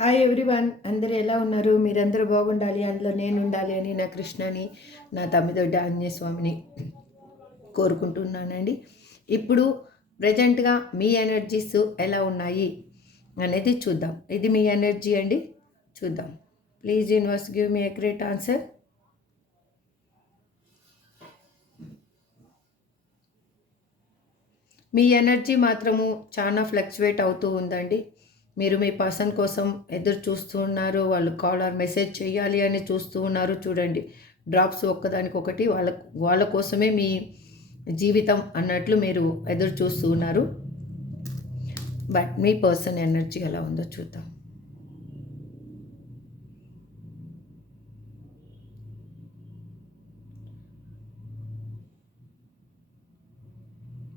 Hi everyone, అందరూ ఎలా ఉన్నారు? మీరందరూ బాగుండాలి, అందులో నేను ఉండాలి అని నా కృష్ణని, నా తమ్మిదొడ్డ ఆంజనేయ స్వామిని కోరుకుంటున్నానండి. ఇప్పుడు ప్రజెంట్గా మీ ఎనర్జీస్ ఎలా ఉన్నాయి అనేది చూద్దాం. ఇది మీ ఎనర్జీ అండి, చూద్దాం. Please universe give me accurate answer. Me energy మాత్రము చాలా ఫ్లక్చువేట్ అవుతూ ఉందండి. మీరు మీ పర్సన్ కోసం ఎదురు చూస్తూ ఉన్నారు. వాళ్ళు కాల్ ఆర్ మెసేజ్ చేయాలి అని చూస్తూ ఉన్నారు. చూడండి, డ్రాప్స్ ఒక్కదానికొకటి వాళ్ళ వాళ్ళ కోసమే మీ జీవితం అన్నట్లు మీరు ఎదురు చూస్తూ ఉన్నారు. బట్ మీ పర్సన్ ఎనర్జీ ఎలా ఉందో చూద్దాం.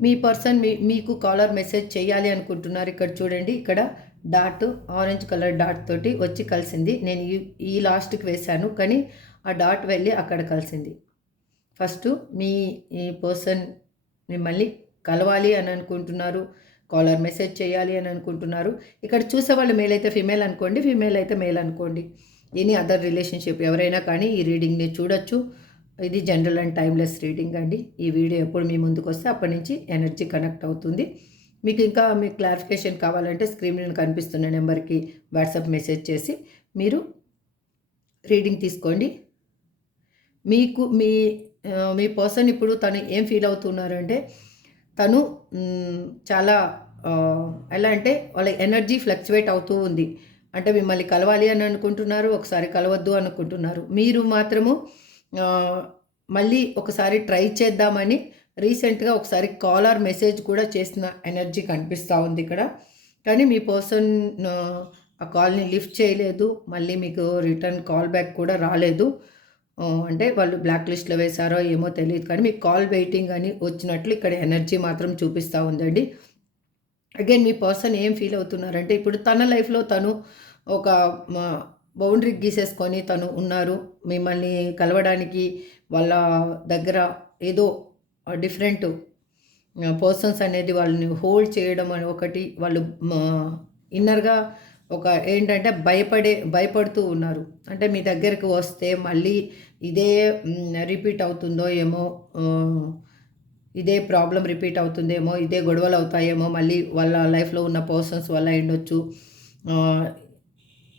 మీ పర్సన్ మీకు కాలర్ మెసేజ్ చేయాలి అనుకుంటున్నారు. ఇక్కడ చూడండి, ఇక్కడ డాట్ ఆరెంజ్ కలర్ డాట్ తోటి వచ్చి కలిసింది. నేను ఈ లాస్ట్కి వేశాను, కానీ ఆ డాట్ వెళ్ళి అక్కడ కలిసింది. ఫస్ట్ మీ ఈ పర్సన్ మిమ్మల్ని కలవాలి అని అనుకుంటున్నారు, కాలర్ మెసేజ్ చేయాలి అని అనుకుంటున్నారు. ఇక్కడ చూసే వాళ్ళు మేల్ అయితే ఫీమేల్ అనుకోండి, ఫీమేల్ అయితే మేల్ అనుకోండి. ఎనీ అదర్ రిలేషన్షిప్ ఎవరైనా కానీ ఈ రీడింగ్ని చూడొచ్చు. ఇది జనరల్ అండ్ టైమ్లెస్ రీడింగ్ అండి. ఈ వీడియో ఎప్పుడు మీ ముందుకు వస్తే అప్పటి నుంచి ఎనర్జీ కనెక్ట్ అవుతుంది. మీకు ఇంకా మీకు క్లారిఫికేషన్ కావాలంటే స్క్రీన్ మీద కనిపిస్తున్న నెంబర్కి వాట్సాప్ మెసేజ్ చేసి మీరు రీడింగ్ తీసుకోండి. మీకు మీ పర్సన్ ఇప్పుడు తను ఏం ఫీల్ అవుతున్నారంటే, తను చాలా ఎలా అంటే వాళ్ళ ఎనర్జీ ఫ్లక్చువేట్ అవుతూ ఉంది. అంటే మిమ్మల్ని కలవాలి అని అనుకుంటున్నారు, ఒకసారి కలవద్దు అనుకుంటున్నారు. మీరు మాత్రము మళ్ళీ ఒకసారి ట్రై చేద్దామని రీసెంట్గా ఒకసారి కాల్ ఆర్ మెసేజ్ కూడా చేసిన ఎనర్జీ కనిపిస్తూ ఉంది ఇక్కడ. కానీ మీ పర్సన్ ఆ కాల్ని లిఫ్ట్ చేయలేదు, మళ్ళీ మీకు రిటర్న్ కాల్ బ్యాక్ కూడా రాలేదు. అంటే వాళ్ళు బ్లాక్ లిస్ట్లో వేశారో ఏమో తెలియదు, కానీ మీకు కాల్ వెయిటింగ్ అని వచ్చినట్లు ఇక్కడ ఎనర్జీ మాత్రం చూపిస్తూ ఉందండి. అగైన్ మీ పర్సన్ ఏం ఫీల్ అవుతున్నారంటే, ఇప్పుడు తన లైఫ్లో తను ఒక బౌండరీ గీసేసుకొని తను ఉన్నారు. మిమ్మల్ని కలవడానికి వాళ్ళ దగ్గర ఏదో డిఫరెంట్ పర్సన్స్ అనేది వాళ్ళని హోల్డ్ చేయడం అని ఒకటి, వాళ్ళు ఇన్నర్గా ఒక ఏంటంటే భయపడుతూ ఉన్నారు. అంటే మీ దగ్గరికి వస్తే మళ్ళీ ఇదే రిపీట్ అవుతుందో ఏమో, ఇదే ప్రాబ్లం రిపీట్ అవుతుందేమో, ఇదే గొడవలు అవుతాయేమో, మళ్ళీ వాళ్ళ లైఫ్లో ఉన్న పర్సన్స్ వల్ల ఉండొచ్చు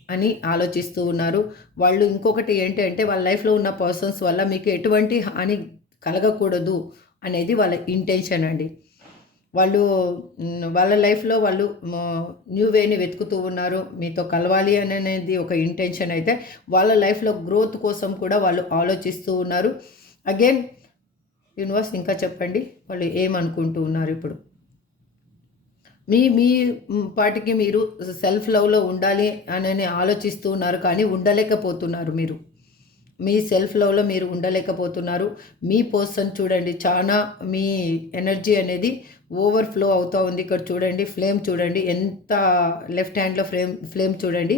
అని ఆలోచిస్తూ ఉన్నారు. వాళ్ళు ఇంకొకటి ఏంటి అంటే, వాళ్ళ లైఫ్లో ఉన్న పర్సన్స్ వల్ల మీకు ఎటువంటి హాని కలగకూడదు అనేది వాళ్ళ ఇంటెన్షన్ అండి. వాళ్ళు వాళ్ళ లైఫ్లో వాళ్ళు న్యూ వేని వెతుకుతూ ఉన్నారు. మీతో కలవాలి అనేది ఒక ఇంటెన్షన్ అయితే, వాళ్ళ లైఫ్లో గ్రోత్ కోసం కూడా వాళ్ళు ఆలోచిస్తూ ఉన్నారు. అగైన్ యూనివర్స్ ఇంకా చెప్పండి, వాళ్ళు ఏమనుకుంటూ ఉన్నారు ఇప్పుడు. మీ మీ పాటికి మీరు సెల్ఫ్ లవ్లో ఉండాలి అని ఆలోచిస్తూ ఉన్నారు, కానీ ఉండలేకపోతున్నారు. మీరు మీ సెల్ఫ్ లవ్లో మీరు ఉండలేకపోతున్నారు. మీ పర్సన్ చూడండి, చాలా మీ ఎనర్జీ అనేది ఓవర్ఫ్లో అవుతూ ఉంది. ఇక్కడ చూడండి, ఫ్లేమ్ చూడండి ఎంత, లెఫ్ట్ హ్యాండ్లో ఫ్లేమ్ చూడండి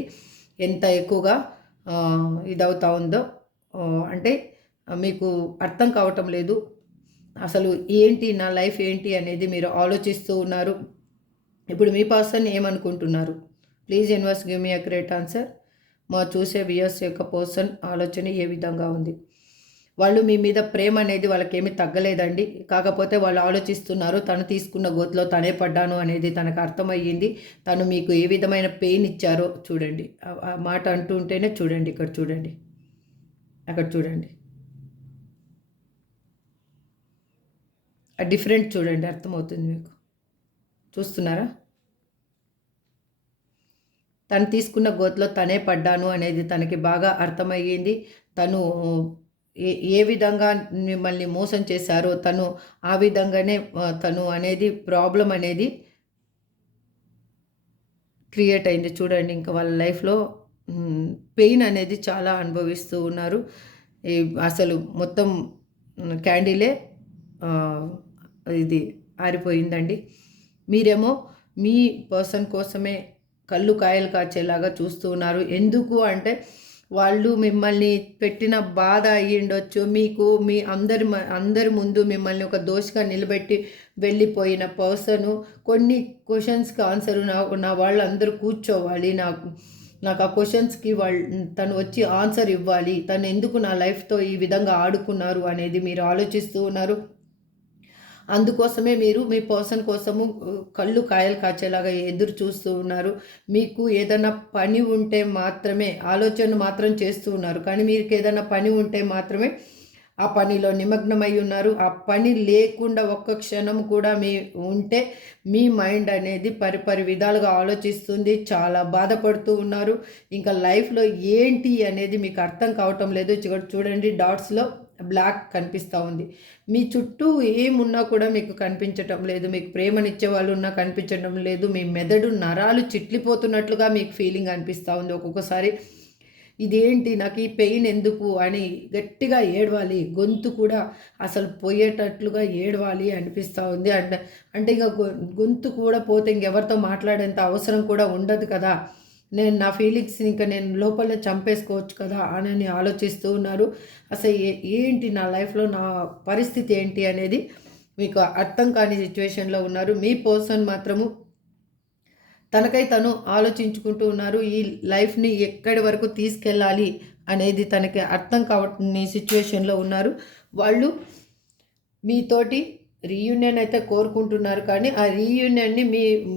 ఎంత ఎక్కువగా ఇదవుతూ ఉందో. అంటే మీకు అర్థం కావటం లేదు అసలు ఏంటి నా లైఫ్ ఏంటి అనేది మీరు ఆలోచిస్తూ ఉన్నారు. ఇప్పుడు మీ పర్సన్ ఏమనుకుంటున్నారు? Please universe give me accurate answer. మా చూసే వ్యూయర్స్ యొక్క పర్సన్ ఆలోచన ఏ విధంగా ఉంది? వాళ్ళు మీ మీద ప్రేమ అనేది వాళ్ళకేమీ తగ్గలేదండి. కాకపోతే వాళ్ళు ఆలోచిస్తున్నారు, తను తీసుకున్న గోతిలో తనే పడ్డాను అనేది తనకు అర్థమయ్యింది. తను మీకు ఏ విధమైన పెయిన్ ఇచ్చారో చూడండి. ఆ మాట అంటుంటేనే చూడండి, ఇక్కడ చూడండి, అక్కడ చూడండి, ఆ డిఫరెంట్ చూడండి, అర్థమవుతుంది మీకు. చూస్తున్నారా? తను తీసుకున్న గోతిలో తనే పడ్డాను అనేది తనకి బాగా అర్థమయ్యింది. తను ఏ విధంగా మిమ్మల్ని మోసం చేశారో తను ఆ విధంగానే తను అనేది ప్రాబ్లం అనేది క్రియేట్ అయింది. చూడండి, ఇంకా వాళ్ళ లైఫ్లో పెయిన్ అనేది చాలా అనుభవిస్తూ ఉన్నారు. అసలు మొత్తం క్యాండిలే ఇది ఆరిపోయిందండి. మీరేమో మీ పర్సన్ కోసమే కళ్ళు కాయలు కాచేలాగా చూస్తూ ఉన్నారు. ఎందుకు అంటే, వాళ్ళు మిమ్మల్ని పెట్టిన బాధ అయ్యిండొచ్చు. మీకు మీ అందరి ముందు మిమ్మల్ని ఒక దోషిగా నిలబెట్టి వెళ్ళిపోయిన పర్సను కొన్ని క్వశ్చన్స్కి ఆన్సరు నా వాళ్ళందరూ కూర్చోవాలి, నాకు ఆ క్వశ్చన్స్కి తను వచ్చి ఆన్సర్ ఇవ్వాలి, తను ఎందుకు నా లైఫ్తో ఈ విధంగా ఆడుకున్నారు అనేది మీరు ఆలోచిస్తూ ఉన్నారు. అందుకోసమే మీరు మీ పర్సన్ కోసము కళ్ళు కాయలు కాచేలాగా ఎదురు చూస్తూ ఉన్నారు. మీకు ఏదైనా పని ఉంటే మాత్రమే ఆలోచన మాత్రం చేస్తూ ఉన్నారు. కానీ మీకు ఏదైనా పని ఉంటే మాత్రమే ఆ పనిలో నిమగ్నమై ఉన్నారు. ఆ పని లేకుండా ఒక్క క్షణం కూడా ఉంటే మీ మైండ్ అనేది పరిపరి విధాలుగా ఆలోచిస్తుంది. చాలా బాధపడుతూ ఉన్నారు. ఇంకా లైఫ్లో ఏంటి అనేది మీకు అర్థం కావటం లేదు. ఇక్కడ చూడండి, డాట్స్లో బ్లాక్ కనిపిస్తూ ఉంది. మీ చుట్టూ ఏమున్నా కూడా మీకు కనిపించటం లేదు. మీకు ప్రేమనిచ్చే వాళ్ళు ఉన్నా కనిపించడం లేదు. మీ మెదడు నరాలు చిట్లిపోతున్నట్లుగా మీకు ఫీలింగ్ అనిపిస్తూ ఉంది. ఒక్కొక్కసారి ఇదేంటి, నాకు ఈ పెయిన్ ఎందుకు అని గట్టిగా ఏడవాలి, గొంతు కూడా అసలు పోయేటట్లుగా ఏడవాలి అనిపిస్తూ ఉంది. అంటే ఇంకా గొంతు కూడా పోతే ఇంకెవరితో మాట్లాడేంత అవసరం కూడా ఉండదు కదా, నేను నా ఫీలింగ్స్ని ఇంకా నేను లోపల చంపేసుకోవచ్చు కదా అని ఆలోచిస్తూ ఉన్నారు. అసలు ఏంటి నా లైఫ్లో నా పరిస్థితి ఏంటి అనేది మీకు అర్థం కాని సిచ్యువేషన్లో ఉన్నారు. మీ పర్సన్ మాత్రము తనకై తను ఆలోచించుకుంటూ ఉన్నారు. ఈ లైఫ్ని ఎక్కడి వరకు తీసుకెళ్ళాలి అనేది తనకి అర్థం కావని సిచ్యువేషన్లో ఉన్నారు. వాళ్ళు మీతోటి రీయూనియన్ అయితే కోరుకుంటున్నారు. కానీ ఆ రీయూనియన్ని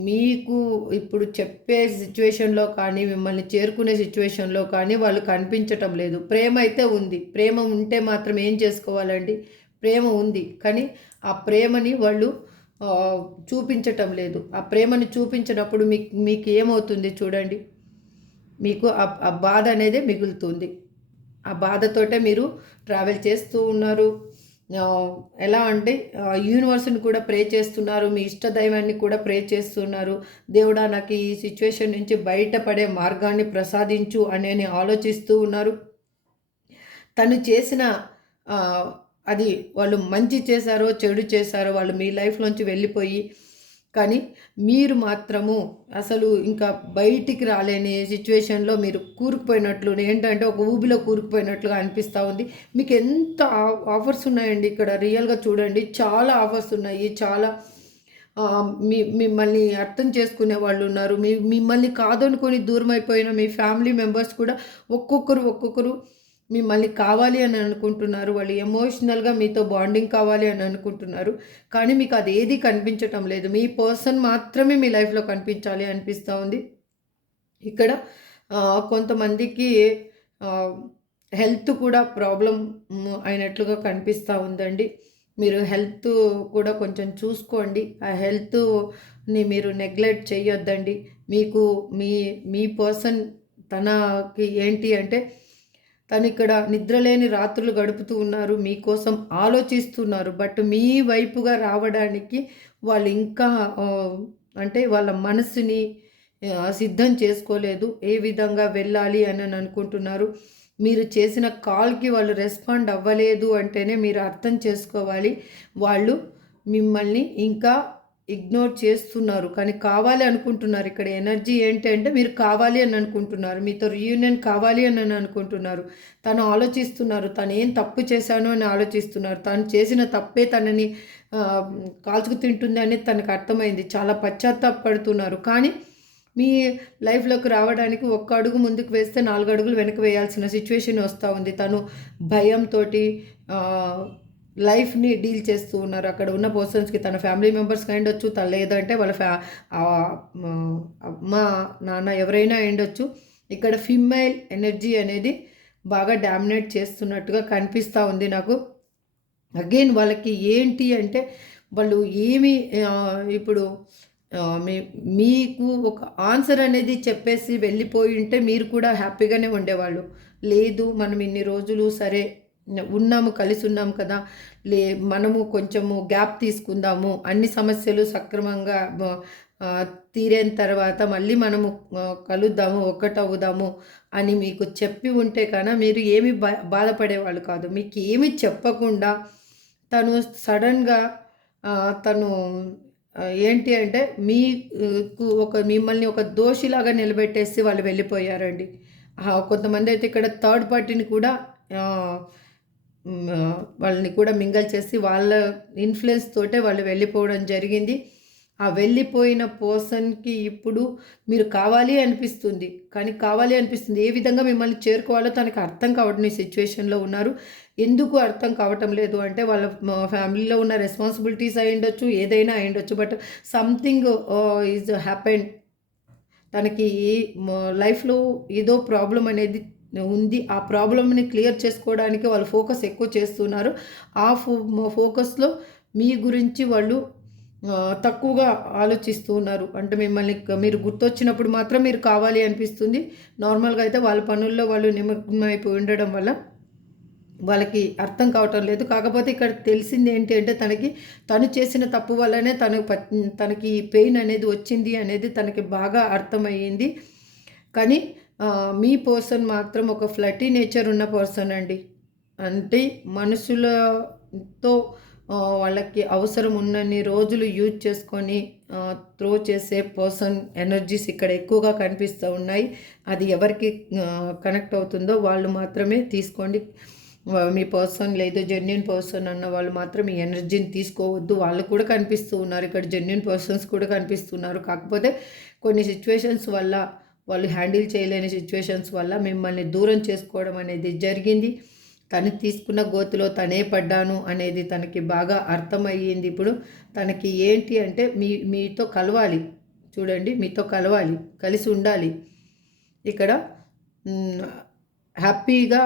మీకు ఇప్పుడు చెప్పే సిచ్యువేషన్లో కానీ, మిమ్మల్ని చేరుకునే సిచ్యువేషన్లో కానీ వాళ్ళు కనిపించటం లేదు. ప్రేమ అయితే ఉంది. ప్రేమ ఉంటే మాత్రం ఏం చేసుకోవాలండి? ప్రేమ ఉంది, కానీ ఆ ప్రేమని వాళ్ళు చూపించటం లేదు. ఆ ప్రేమని చూపించినప్పుడు మీకు ఏమవుతుంది చూడండి, మీకు ఆ బాధ అనేది మిగులుతుంది. ఆ బాధతోటే మీరు ట్రావెల్ చేస్తూ ఉన్నారు. ఎలా అంటే యూనివర్స్ని కూడా ప్రే చేస్తున్నారు, మీ ఇష్టదైవాన్ని కూడా ప్రే చేస్తున్నారు. దేవుడా, నాకు ఈ సిచ్యువేషన్ నుంచి బయటపడే మార్గాన్ని ప్రసాదించు అని ఆలోచిస్తూ ఉన్నారు. తను చేసిన అది వాళ్ళు మంచి చేశారో చెడు చేశారో వాళ్ళు మీ లైఫ్లోంచి వెళ్ళిపోయి, కానీ మీరు మాత్రము అసలు ఇంకా బయటికి రాలేని సిచ్యువేషన్లో మీరు కూరుకుపోయినట్లు, ఏంటంటే ఒక ఊబిలో కూరుకుపోయినట్లుగా అనిపిస్తూ ఉంది. మీకు ఎంత ఆఫర్స్ ఉన్నాయండి ఇక్కడ, రియల్గా చూడండి, చాలా ఆఫర్స్ ఉన్నాయి. చాలా మిమ్మల్ని అర్థం చేసుకునే వాళ్ళు ఉన్నారు. మిమ్మల్ని కాదనుకొని దూరం అయిపోయిన మీ ఫ్యామిలీ మెంబర్స్ కూడా ఒక్కొక్కరు మిమ్మల్ని కావాలి అని అనుకుంటున్నారు. వాళ్ళు ఎమోషనల్గా మీతో బాండింగ్ కావాలి అని అనుకుంటున్నారు. కానీ మీకు అదేది కనిపించటం లేదు. మీ పర్సన్ మాత్రమే మీ లైఫ్లో కనిపించాలి అనిపిస్తూ ఉంది. ఇక్కడ కొంతమందికి హెల్త్ కూడా ప్రాబ్లం అయినట్లుగా కనిపిస్తూ ఉందండి. మీరు హెల్త్ కూడా కొంచెం చూసుకోండి. ఆ హెల్త్ని మీరు నెగ్లెక్ట్ చేయొద్దండి. మీకు మీ పర్సన్ తనకి ఏంటి అంటే, తను ఇక్కడ నిద్రలేని రాత్రులు గడుపుతూ ఉన్నారు, మీకోసం ఆలోచిస్తున్నారు. బట్ మీ వైపుగా రావడానికి వాళ్ళు ఇంకా అంటే వాళ్ళ మనసుని సిద్ధం చేసుకోలేదు. ఏ విధంగా వెళ్ళాలి అని అనుకుంటున్నారు. మీరు చేసిన కాల్కి వాళ్ళు రెస్పాండ్ అవ్వలేదు అంటేనే మీరు అర్థం చేసుకోవాలి, వాళ్ళు మిమ్మల్ని ఇంకా ఇగ్నోర్ చేస్తున్నారు. కానీ కావాలి అనుకుంటున్నారు. ఇక్కడ ఎనర్జీ ఏంటంటే మీరు కావాలి అని అనుకుంటున్నారు, మీతో రీయూనియన్ కావాలి అని అనుకుంటున్నారు. తను ఆలోచిస్తున్నారు, తను ఏం తప్పు చేశాను అని ఆలోచిస్తున్నారు. తను చేసిన తప్పే తనని కాల్చుకు తింటుంది అనేది తనకు అర్థమైంది. చాలా పశ్చాత్తాపడుతున్నారు. కానీ మీ లైఫ్లోకి రావడానికి ఒక్క అడుగు ముందుకు వేస్తే 4 అడుగులు వెనక్కి వేయాల్సిన సిచ్యువేషన్ వస్తూ ఉంది. తను భయంతో లైఫ్ని డీల్ చేస్తూ ఉన్నారు. అక్కడ ఉన్న పర్సన్స్కి తన ఫ్యామిలీ మెంబర్స్కి అయ్యుండొచ్చు, లేదంటే వాళ్ళ అమ్మ నాన్న ఎవరైనా అయ్యుండొచ్చు. ఇక్కడ ఫిమేల్ ఎనర్జీ అనేది బాగా డామినేట్ చేస్తున్నట్టుగా కనిపిస్తూ ఉంది నాకు. అగైన్ వాళ్ళకి ఏంటి అంటే, వాళ్ళు ఏమి ఇప్పుడు మీకు ఒక ఆన్సర్ అనేది చెప్పేసి వెళ్ళిపోయి ఉంటే మీరు కూడా హ్యాపీగానే ఉండేవాళ్ళు. లేదు, మనం ఇన్ని రోజులు సరే ఉన్నాము, కలిసి ఉన్నాము కదా, మనము కొంచెము గ్యాప్ తీసుకుందాము, అన్ని సమస్యలు సక్రమంగా తీరైన తర్వాత మళ్ళీ మనము కలుద్దాము, ఒక్కటవుదాము అని మీకు చెప్పి ఉంటే కన్నా మీరు ఏమి బాధపడేవాళ్ళు కాదు. మీకు ఏమి చెప్పకుండా తను సడన్గా తను ఏంటి అంటే మీకు మిమ్మల్ని ఒక దోషిలాగా నిలబెట్టేసి వాళ్ళు వెళ్ళిపోయారండి. కొంతమంది అయితే ఇక్కడ థర్డ్ పార్టీని కూడా వాళ్ళని కూడా మింగల్ చేసి వాళ్ళ ఇన్ఫ్లుయెన్స్ తోటే వాళ్ళు వెళ్ళిపోవడం జరిగింది. ఆ వెళ్ళిపోయిన పర్సన్‌కి ఇప్పుడు మీరు కావాలి అనిపిస్తుంది. కానీ కావాలి అనిపిస్తుంది. ఏ విధంగా మిమ్మల్ని చేరుకోవాలో తనకి అర్థం కావట్ని సిట్యుయేషన్‌లో ఉన్నారు. ఎందుకు అర్థం కావటం లేదు అంటే వాళ్ళ ఫ్యామిలీలో ఉన్న రెస్పాన్సిబిలిటీస్ అయ్యుండొచ్చు. ఏదైనా అయ్యుండొచ్చు. But something is happened. తనకి లైఫ్‌లో ఏదో ప్రాబ్లమ్ అనేది ఉంది. ఆ ప్రాబ్లమ్‌ని క్లియర్ చేసుకోవడానికి వాళ్ళు ఫోకస్ ఎక్కువ చేస్తున్నారు. ఆ ఫోకస్‌లో మీ గురించి వాళ్ళు తక్కువగా ఆలోచిస్తూ ఉన్నారు. అంటే మిమ్మల్ని మీరు గుర్తొచ్చినప్పుడు మాత్రం మీరు కావాలి అనిపిస్తుంది. నార్మల్‌గా అయితే వాళ్ళ పనుల్లో వాళ్ళు నిమగ్నమైపోయి ఉండడం వల్ల వాళ్ళకి అర్థం కావటం లేదు. కాకపోతే ఇక్కడ తెలిసింది ఏంటి అంటే తను చేసిన తప్పు వల్లనే తనకి పెయిన్ అనేది వచ్చింది అనేది తనకి బాగా అర్థమయ్యింది. కానీ మీ పర్సన్ మాత్రం ఒక ఫ్లర్టీ నేచర్ ఉన్న పర్సన్ అండి. అంటే మనుషులతో వాళ్ళకి అవసరం ఉన్నన్ని రోజులు యూజ్ చేసుకొని త్రో చేసే పర్సన్ ఎనర్జీస్ ఇక్కడ ఎక్కువగా కనిపిస్తూ ఉన్నాయి. అది ఎవరికి కనెక్ట్ అవుతుందో వాళ్ళు మాత్రమే తీసుకోండి. మీ పర్సన్ లేదు జెన్యూన్ పర్సన్ అన్న వాళ్ళు మాత్రం ఈ ఎనర్జీని తీసుకోవద్దు. వాళ్ళు కూడా కనిపిస్తూ ఉన్నారు. ఇక్కడ జెన్యూన్ పర్సన్స్ కూడా కనిపిస్తున్నారు. కాకపోతే కొన్ని సిచ్యువేషన్స్ వల్ల వాళ్ళు హ్యాండిల్ చేయలేని సిచ్యువేషన్స్ వల్ల మిమ్మల్ని దూరం చేసుకోవడం అనేది జరిగింది. తను తీసుకున్న గోతిలో తనే పడ్డాను అనేది తనకి బాగా అర్థమయ్యింది. ఇప్పుడు తనకి ఏంటి అంటే మీతో కలవాలి. చూడండి, మీతో కలవాలి, కలిసి ఉండాలి. ఇక్కడ హ్యాపీగా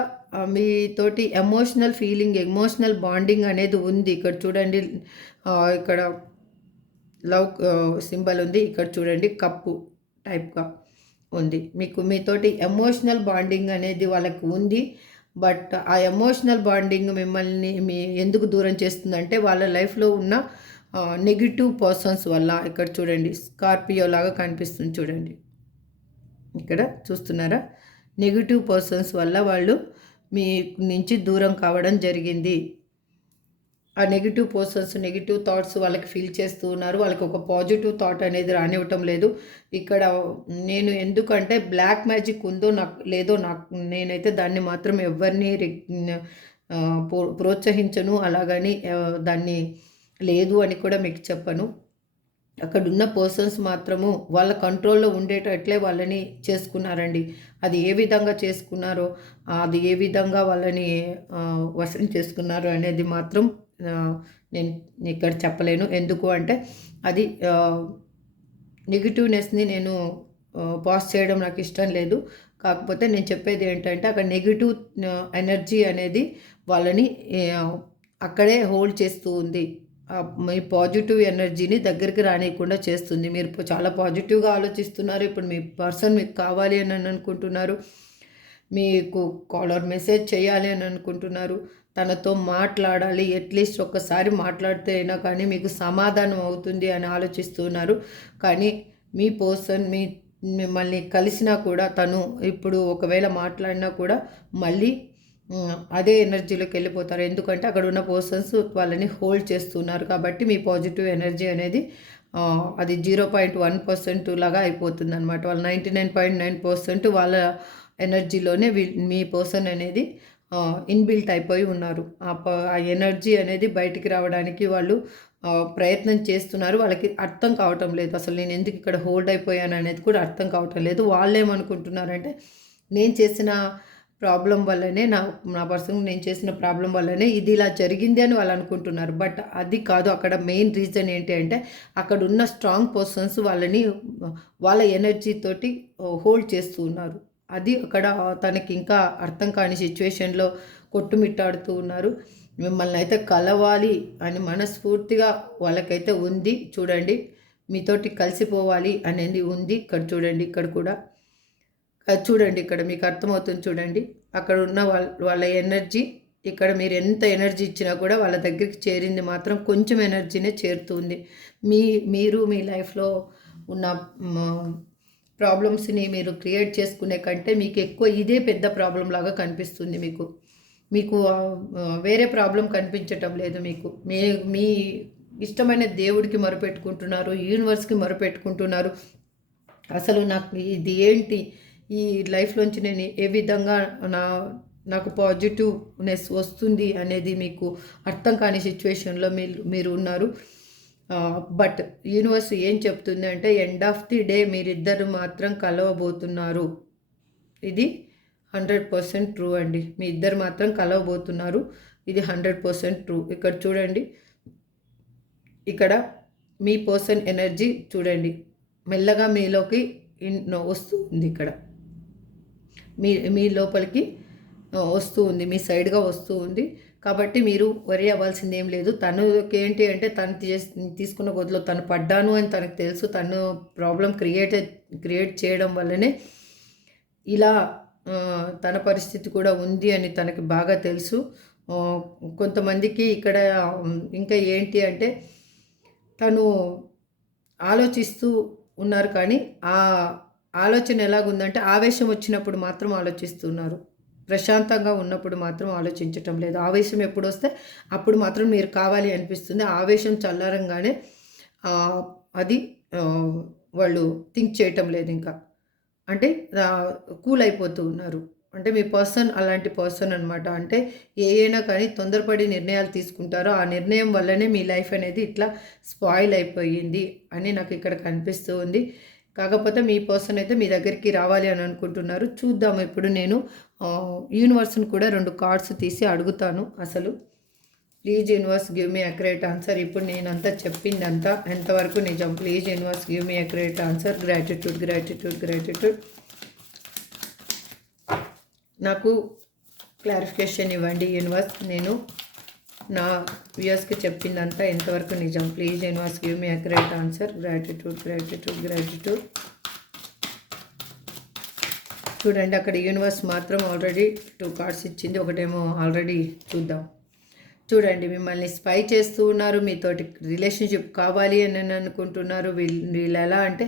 మీతోటి ఎమోషనల్ ఫీలింగ్, ఎమోషనల్ బాండింగ్ అనేది ఉంది. ఇక్కడ చూడండి, ఇక్కడ లవ్ సింబల్ ఉంది. ఇక్కడ చూడండి, కప్పు టైప్గా ఉంది. మీతోటి ఎమోషనల్ బాండింగ్ అనేది వాళ్ళకు ఉంది. బట్ ఆ ఎమోషనల్ బాండింగ్ మిమ్మల్ని ఎందుకు దూరం చేస్తుందంటే వాళ్ళ లైఫ్లో ఉన్న నెగిటివ్ పర్సన్స్ వల్ల. ఇక్కడ చూడండి, స్కార్పియో లాగా కనిపిస్తుంది చూడండి. ఇక్కడ చూస్తున్నారా? నెగిటివ్ పర్సన్స్ వల్ల వాళ్ళు మీ నుంచి దూరం కావడం జరిగింది. ఆ నెగిటివ్ పర్సన్స్ నెగిటివ్ థాట్స్ వాళ్ళకి ఫీల్ చేస్తూ ఉన్నారు. వాళ్ళకి ఒక పాజిటివ్ థాట్ అనేది రానివ్వటం లేదు. ఇక్కడ నేను ఎందుకంటే బ్లాక్ మ్యాజిక్ ఉందో లేదో నేనైతే దాన్ని మాత్రం ఎవరిని ప్రోత్సహించను. అలాగని దాన్ని లేదు అని కూడా మీకు చెప్పను. అక్కడున్న పర్సన్స్ మాత్రము వాళ్ళ కంట్రోల్లో ఉండేటట్లే వాళ్ళని చేసుకున్నారండి. అది ఏ విధంగా చేసుకున్నారో, అది ఏ విధంగా వాళ్ళని వశం చేసుకున్నారు అనేది మాత్రం నేను ఇక్కడ చెప్పలేను. ఎందుకు అంటే అది నెగిటివ్నెస్ని నేను పాస్ చేయడం నాకు ఇష్టం లేదు. కాకపోతే నేను చెప్పేది ఏంటంటే అక్కడ నెగిటివ్ ఎనర్జీ అనేది వాళ్ళని అక్కడే హోల్డ్ చేస్తూ ఉంది. మీ పాజిటివ్ ఎనర్జీని దగ్గరికి రానియకుండా చేస్తుంది. మీరు చాలా పాజిటివ్గా ఆలోచిస్తున్నారు. ఇప్పుడు మీ పర్సన్ మీకు కావాలి అని అనుకుంటున్నారు. మీకు కాల్ ఆర్ మెసేజ్ చేయాలి అని అనుకుంటున్నారు. తనతో మాట్లాడాలి, అట్లీస్ట్ ఒక్కసారి మాట్లాడితే అయినా కానీ మీకు సమాధానం అవుతుంది అని ఆలోచిస్తున్నారు. కానీ మీ పర్సన్ మిమ్మల్ని కలిసినా కూడా తను ఇప్పుడు ఒకవేళ మాట్లాడినా కూడా మళ్ళీ అదే ఎనర్జీలోకి వెళ్ళిపోతారు. ఎందుకంటే అక్కడ ఉన్న పర్సన్స్ వాళ్ళని హోల్డ్ చేస్తున్నారు. కాబట్టి మీ పాజిటివ్ ఎనర్జీ అనేది అది 0.1% లాగా అయిపోతుంది అనమాట. వాళ్ళు 99.9% వాళ్ళ ఎనర్జీలోనే మీ పర్సన్ అనేది ఇన్బిల్ట్ అయిపోయి ఉన్నారు. ఆ ఎనర్జీ అనేది బయటికి రావడానికి వాళ్ళు ప్రయత్నం చేస్తున్నారు. వాళ్ళకి అర్థం కావటం లేదు. అసలు నేను ఎందుకు ఇక్కడ హోల్డ్ అయిపోయాను అనేది కూడా అర్థం కావటం లేదు. వాళ్ళు ఏమనుకుంటున్నారంటే నేను చేసిన ప్రాబ్లం వల్లనే నా పర్సన్ నేను చేసిన ప్రాబ్లం వల్లనే ఇది ఇలా జరిగింది అని వాళ్ళు అనుకుంటున్నారు. బట్ అది కాదు. అక్కడ మెయిన్ రీజన్ ఏంటి అంటే అక్కడ ఉన్న స్ట్రాంగ్ పర్సన్స్ వాళ్ళని వాళ్ళ ఎనర్జీ తోటి హోల్డ్ చేస్తూ ఉన్నారు. అది అక్కడ తనకి ఇంకా అర్థం కాని సిచ్యువేషన్లో కొట్టుమిట్టాడుతూ ఉన్నారు. మిమ్మల్ని అయితే కలవాలి అని మనస్ఫూర్తిగా వాళ్ళకైతే ఉంది. చూడండి, మీతోటి కలిసిపోవాలి అనేది ఉంది. ఇక్కడ చూడండి, ఇక్కడ కూడా చూడండి, ఇక్కడ మీకు అర్థమవుతుంది చూడండి. అక్కడ ఉన్న వాళ్ళ ఎనర్జీ, ఇక్కడ మీరు ఎంత ఎనర్జీ ఇచ్చినా కూడా వాళ్ళ దగ్గరికి చేరింది మాత్రం కొంచెం ఎనర్జీనే చేరుతుంది. మీరు మీ లైఫ్లో ఉన్న ప్రాబ్లమ్స్ని మీరు క్రియేట్ చేసుకునే కంటే మీకు ఎక్కువ ఇదే పెద్ద ప్రాబ్లం లాగా కనిపిస్తుంది. మీకు వేరే ప్రాబ్లం కనిపించటం లేదు. మీ ఇష్టమైన దేవుడికి మొరపెట్టుకుంటున్నారు, యూనివర్స్కి మొరపెట్టుకుంటున్నారు. అసలు నాకు ఇది ఏంటి, ఈ లైఫ్లోంచి నేను ఏ విధంగా నాకు పాజిటివ్నెస్ వస్తుంది అనేది మీకు అర్థం కాని సిచ్యువేషన్లో మీరు ఉన్నారు. బట్ యూనివర్స్ ఏం చెప్తుంది అంటే ఎండ్ ఆఫ్ ది డే మీరిద్దరు మాత్రం కలవబోతున్నారు. ఇది 100% ట్రూ అండి. మీ ఇద్దరు మాత్రం కలవబోతున్నారు. ఇది 100% ట్రూ. ఇక్కడ చూడండి, ఇక్కడ మీ పర్సన్ ఎనర్జీ చూడండి మెల్లగా మీలోకి వస్తూ ఉంది. ఇక్కడ మీ లోపలికి వస్తూ ఉంది, మీ సైడ్గా వస్తూ ఉంది. కాబట్టి మీరు వరి అవ్వాల్సింది ఏం లేదు. తనకి ఏంటి అంటే తను తీసుకున్న గొడవలో తను పడ్డాను అని తనకు తెలుసు. తను ప్రాబ్లం క్రియేట్ చేయడం వల్లనే ఇలా తన పరిస్థితి కూడా ఉంది అని తనకి బాగా తెలుసు. కొంతమందికి ఇక్కడ ఇంకా ఏంటి అంటే తను ఆలోచిస్తూ ఉన్నారు, కానీ ఆ ఆలోచన ఎలాగుందంటే ఆవేశం వచ్చినప్పుడు మాత్రం ఆలోచిస్తున్నారు. ప్రశాంతంగా ఉన్నప్పుడు మాత్రం ఆలోచించటం లేదు. ఆవేశం ఎప్పుడు వస్తే అప్పుడు మాత్రం మీరు కావాలి అనిపిస్తుంది. ఆవేశం చల్లారంగానే అది వాళ్ళు థింక్ చేయటం లేదు ఇంకా. అంటే కూల్ అయిపోతూ ఉన్నారు. అంటే మీ పర్సన్ అలాంటి పర్సన్ అనమాట. అంటే ఏమైనా కానీ తొందరపడి నిర్ణయాలు తీసుకుంటారో ఆ నిర్ణయం వల్లనే మీ లైఫ్ అనేది ఇట్లా స్పాయిల్ అయిపోయింది అని నాకు ఇక్కడ కనిపిస్తూ ఉంది. కాకపోతే మీ పర్సన్ అయితే మీ దగ్గరికి రావాలి అని అనుకుంటున్నారు. చూద్దాము. ఇప్పుడు నేను యూనివర్స్ని కూడా 2 కార్డ్స్ తీసి అడుగుతాను. అసలు please universe give me accurate answer. ఇప్పుడు నేనంతా చెప్పిందంతా ఎంతవరకు నిజం? Please universe give me accurate answer. Gratitude gratitude gratitude. నాకు క్లారిఫికేషన్ ఇవ్వండి యూనివర్స్. నేను నా వ్యూయర్స్కి చెప్పిందంతా ఎంతవరకు నిజం? Please universe give me accurate answer. Gratitude gratitude gratitude. చూడండి, అక్కడ యూనివర్స్ మాత్రం ఆల్రెడీ 2 కార్డ్స్ ఇచ్చింది. ఒకటేమో ఆల్రెడీ చూద్దాం. చూడండి, మిమ్మల్ని స్పై చేస్తూ ఉన్నారు. మీతోటి రిలేషన్షిప్ కావాలి అని అనుకుంటున్నారు. వీళ్ళు ఎలా అంటే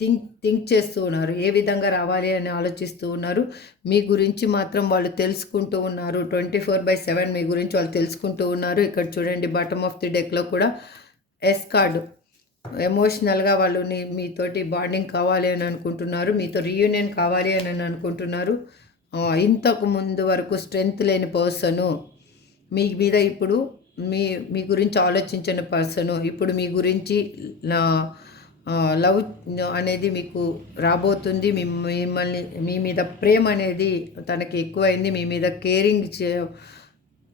థింక్ చేస్తూ ఉన్నారు. ఏ విధంగా రావాలి అని ఆలోచిస్తూ ఉన్నారు. మీ గురించి మాత్రం వాళ్ళు తెలుసుకుంటూ ఉన్నారు. 24/7 మీ గురించి వాళ్ళు తెలుసుకుంటూ ఉన్నారు. ఇక్కడ చూడండి, బాటమ్ ఆఫ్ ది డెక్లో కూడా ఎస్ కార్డు. ఎమోషనల్గా వాళ్ళు మీతోటి బాండింగ్ కావాలి అని అనుకుంటున్నారు. మీతో రీయూనియన్ కావాలి అని అనుకుంటున్నారు. ఇంతకు ముందు వరకు స్ట్రెంగ్త్ లేని పర్సను మీ మీద ఇప్పుడు మీ గురించి ఆలోచించిన పర్సను ఇప్పుడు మీ గురించి లవ్ అనేది మీకు రాబోతుంది. మిమ్మల్ని మీ మీద ప్రేమ అనేది తనకి ఎక్కువైంది. మీ మీద కేరింగ్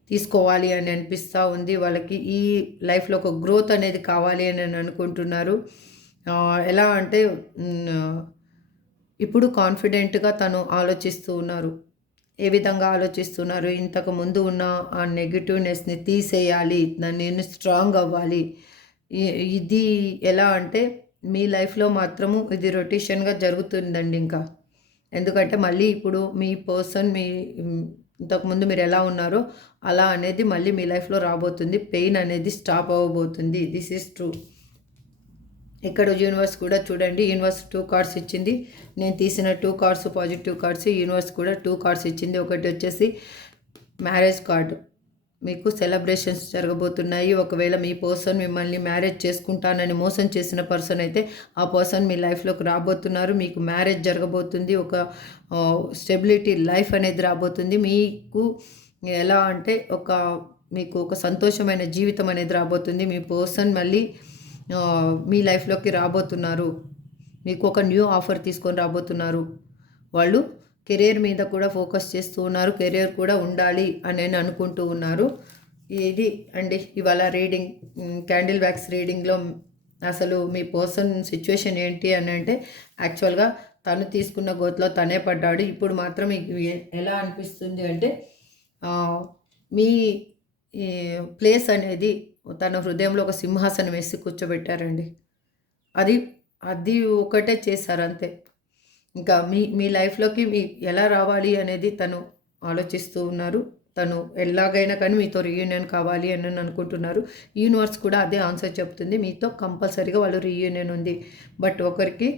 తీసుకోవాలి అని అనిపిస్తూ ఉంది. వాళ్ళకి ఈ లైఫ్లో ఒక గ్రోత్ అనేది కావాలి అని అనుకుంటున్నారు. ఎలా అంటే ఇప్పుడు కాన్ఫిడెంట్గా తను ఆలోచిస్తూ ఉన్నారు. ఏ విధంగా ఆలోచిస్తున్నారు? ఇంతకు ముందు ఉన్న ఆ నెగిటివ్నెస్ని తీసేయాలి, నేను స్ట్రాంగ్ అవ్వాలి. ఇది ఎలా అంటే మీ లైఫ్లో మాత్రము ఇది రొటేషన్గా జరుగుతుందండి ఇంకా. ఎందుకంటే మళ్ళీ ఇప్పుడు మీ పర్సన్ ఇంతకుముందు మీరు ఎలా ఉన్నారో అలా అనేది మళ్ళీ మీ లైఫ్లో రాబోతుంది. పెయిన్ అనేది స్టాప్ అవ్వబోతుంది. This is true. ఇక్కడ యూనివర్స్ కూడా చూడండి, యూనివర్స్ 2 కార్డ్స్ ఇచ్చింది. నేను తీసిన 2 కార్డ్స్ పాజిటివ్ కార్డ్స్. యూనివర్స్ కూడా 2 కార్డ్స్ ఇచ్చింది. ఒకటి వచ్చేసి మ్యారేజ్ కార్డు. మీకు సెలబ్రేషన్స్ జరగబోతున్నాయి. ఒకవేళ మీ పర్సన్ మిమ్మల్ని మ్యారేజ్ చేసుకుంటానని మోసం చేసిన పర్సన్ అయితే ఆ పర్సన్ మీ లైఫ్లోకి రాబోతున్నారు. మీకు మ్యారేజ్ జరగబోతుంది. ఒక స్టెబిలిటీ లైఫ్ అనేది రాబోతుంది. మీకు ఎలా అంటే మీకు ఒక సంతోషమైన జీవితం అనేది రాబోతుంది. మీ పర్సన్ మళ్ళీ మీ లైఫ్లోకి రాబోతున్నారు. మీకు ఒక న్యూ ఆఫర్ తీసుకొని రాబోతున్నారు. వాళ్ళు కెరీర్ మీద కూడా ఫోకస్ చేస్తూ ఉన్నారు. కెరీర్ కూడా ఉండాలి అని అనుకుంటూ ఉన్నారు. ఇది అండి ఇవాళ రీడింగ్, క్యాండిల్ వ్యాక్స్ రీడింగ్లో అసలు మీ పర్సన్ సిచ్యువేషన్ ఏంటి అని అంటే యాక్చువల్గా తను తీసుకున్న గోతిలో తనే పడ్డాడు. ఇప్పుడు మాత్రం ఎలా అనిపిస్తుంది అంటే మీ ప్లేస్ అనేది తన హృదయంలో ఒక సింహాసనం వేసి కూర్చోబెట్టారండి. అది ఒకటే చేశారు అంతే. ఇంకా మీ లైఫ్లోకి ఎలా రావాలి అనేది తను ఆలోచిస్తూ ఉన్నారు. తను ఎలాగైనా కానీ మీతో రీయూనియన్ కావాలి అని అనుకుంటున్నారు. యూనివర్స్ కూడా అదే ఆన్సర్ చెప్తుంది. మీతో కంపల్సరీగా వాళ్ళు రీయూనియన్ ఉంది. బట్ ఒకరికి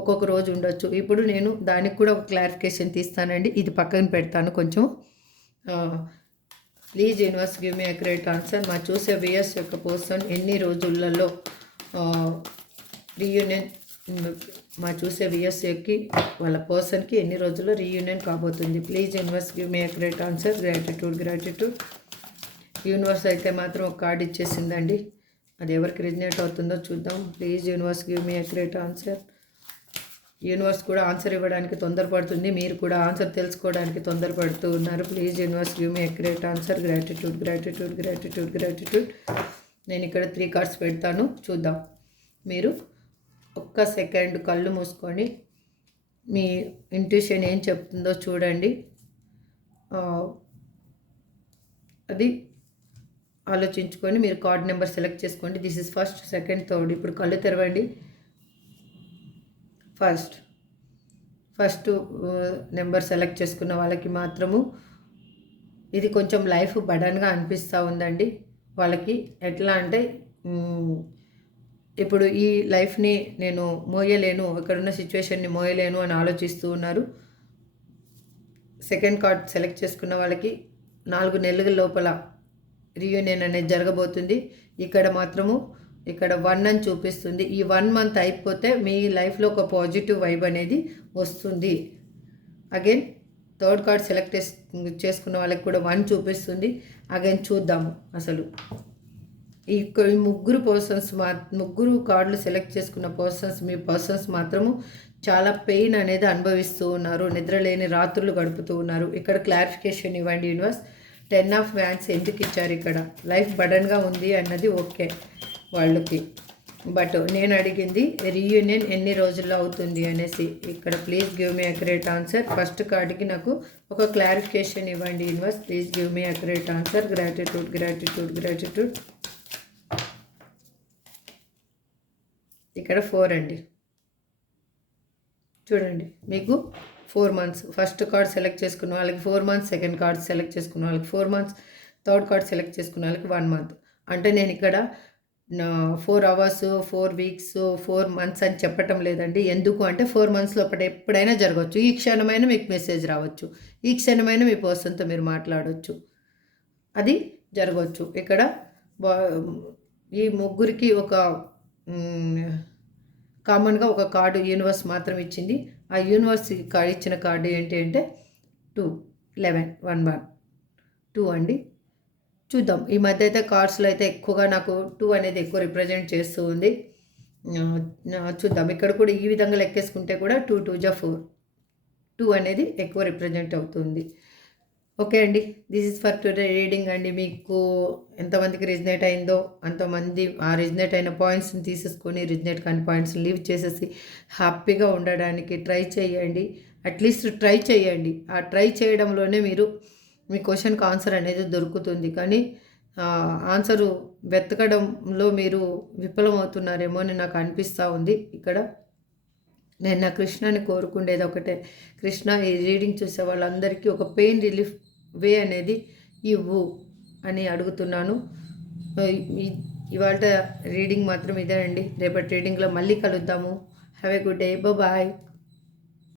ఒక్కొక్క రోజు ఉండొచ్చు. ఇప్పుడు నేను దానికి కూడా ఒక క్లారిఫికేషన్ తీస్తానండి. ఇది పక్కన పెడతాను కొంచెం. Please universe give me accurate answer. మా చూసే వ్యూయర్స్ యొక్క పర్సన్ ఎన్ని రోజులలో రీయూనియన్, మా చూసే వ్యూయర్స్కి వాళ్ళ పర్సన్కి ఎన్ని రోజుల్లో రీయూనియన్ కాబోతుంది? Please universe give me accurate answer. Gratitude gratitude. Universe అయితే మాత్రం ఒక కార్డ్ ఇచ్చేసిందండి. అది ఎవరికి రిజనేట్ అవుతుందో చూద్దాం. Please universe give me accurate answer. Universe కూడా ఆన్సర్ ఇవ్వడానికి తొందరపడుతుంది, మీరు కూడా ఆన్సర్ తెలుసుకోవడానికి తొందరపడుతూ ఉన్నారు. Please universe give me accurate answer. Gratitude gratitude gratitude gratitude. నేను ఇక్కడ 3 కార్డ్స్ పెడతాను, చూద్దాం. మీరు ఒక్క సెకండ్ కళ్ళు మూసుకొని మీ ఇంట్యూషన్ ఏం చెప్తుందో చూడండి. అది ఆలోచించుకొని మీరు కార్డ్ నెంబర్ సెలెక్ట్ చేసుకోండి. This is first, second, third. ఇప్పుడు కళ్ళు తెరవండి. ఫస్ట్ నెంబర్ సెలెక్ట్ చేసుకున్న వాళ్ళకి మాత్రము ఇది కొంచెం లైఫ్ బర్డన్గా అనిపిస్తూ ఉందండి. వాళ్ళకి ఎట్లా అంటే ఇప్పుడు ఈ లైఫ్ని నేను మోయలేను, ఇక్కడున్న సిచ్యువేషన్ని మోయలేను అని ఆలోచిస్తూ ఉన్నారు. సెకండ్ కార్డ్ సెలెక్ట్ చేసుకున్న వాళ్ళకి 4 నెలల లోపల రీయూనియన్ అనేది జరగబోతుంది. ఇక్కడ మాత్రము ఇక్కడ 1 అని చూపిస్తుంది. ఈ 1 మంత్ అయిపోతే మీ లైఫ్లో ఒక పాజిటివ్ వైబ్ అనేది వస్తుంది. అగైన్ థర్డ్ కార్డ్ సెలెక్ట్ చేసుకున్న వాళ్ళకి కూడా 1 చూపిస్తుంది. అగైన్ చూద్దాము అసలు ఈ ముగ్గురు కార్డులు సెలెక్ట్ చేసుకున్న మీ పర్సన్స్ మాత్రము చాలా పెయిన్ అనేది అనుభవిస్తూ ఉన్నారు, నిద్రలేని రాత్రులు గడుపుతూ ఉన్నారు. ఇక్కడ క్లారిఫికేషన్ ఇవ్వండి యూనివర్స్. 10 ఆఫ్ వ్యాండ్స్ ఎందుకు ఇచ్చారు? ఇక్కడ లైఫ్ బర్డన్గా ఉంది అన్నది ఓకే వాళ్ళకి, బట్ నేను అడిగింది రీయూనియన్ ఎన్ని రోజుల్లో అవుతుంది అనేసి. ఇక్కడ please give me accurate answer. First కార్డుకి నాకు ఒక క్లారిఫికేషన్ ఇవ్వండి universe. Please give me accurate answer. Gratitude gratitude gratitude. ఇక్కడ 4 అండి, చూడండి. మీకు 4 మంత్స్. ఫస్ట్ కార్డ్ సెలెక్ట్ చేసుకున్న వాళ్ళకి 4 మంత్స్, సెకండ్ కార్డ్ సెలెక్ట్ చేసుకున్న వాళ్ళకి 4 మంత్స్, థర్డ్ కార్డ్ సెలెక్ట్ చేసుకున్న వాళ్ళకి 1 మంత్. అంటే నేను ఇక్కడ 4 అవర్స్, 4 వీక్స్, 4 మంత్స్ అని చెప్పటం లేదండి. ఎందుకు అంటే 4 మంత్స్ లోపల ఎప్పుడైనా జరగవచ్చు. ఈ క్షణమైన మీకు మెసేజ్ రావచ్చు, ఈ క్షణమైన మీ పర్సన్తో మీరు మాట్లాడవచ్చు, అది జరగవచ్చు. ఇక్కడ ఈ ముగ్గురికి ఒక కామన్గా ఒక కార్డు యూనివర్స్ మాత్రం ఇచ్చింది. ఆ యూనివర్స్ ఇచ్చిన కార్డు ఏంటి అంటే 2, 11, 1, 1, 2 అండి. చూద్దాం. ఈ మధ్య అయితే కార్డ్స్లో అయితే ఎక్కువగా నాకు 2 అనేది ఎక్కువ రిప్రజెంట్ చేస్తూ ఉంది. చూద్దాం. ఇక్కడ కూడా ఈ విధంగా లెక్కేసుకుంటే కూడా 2, 2 జా 4, 2 అనేది ఎక్కువ రిప్రజెంట్ అవుతుంది. ఓకే అండి, this is for today reading అండి. మీకు ఎంతమందికి రిజనేట్ అయిందో అంతమంది ఆ రిజనేట్ అయిన పాయింట్స్ని తీసేసుకొని రిజనేట్ కాని పాయింట్స్ని లీవ్ చేసేసి హ్యాపీగా ఉండడానికి ట్రై చేయండి. అట్లీస్ట్ ట్రై చేయండి. ఆ ట్రై చేయడంలోనే మీరు మీ క్వశ్చన్కి ఆన్సర్ అనేది దొరుకుతుంది. కానీ ఆన్సరు వెతకడంలో మీరు విఫలమవుతున్నారేమో అని నాకు అనిపిస్తూ ఉంది. ఇక్కడ నేను నా కృష్ణని కోరుకుండేది ఒకటే, కృష్ణ ఈ రీడింగ్ చూసే వాళ్ళందరికీ ఒక పెయిన్ రిలీఫ్ వే అనేది ఇవ్వు అని అడుగుతున్నాను. ఇవాళ రీడింగ్ మాత్రం ఇదే అండి. రేపటి రీడింగ్లో మళ్ళీ కలుద్దాము. Have a good day. Bye.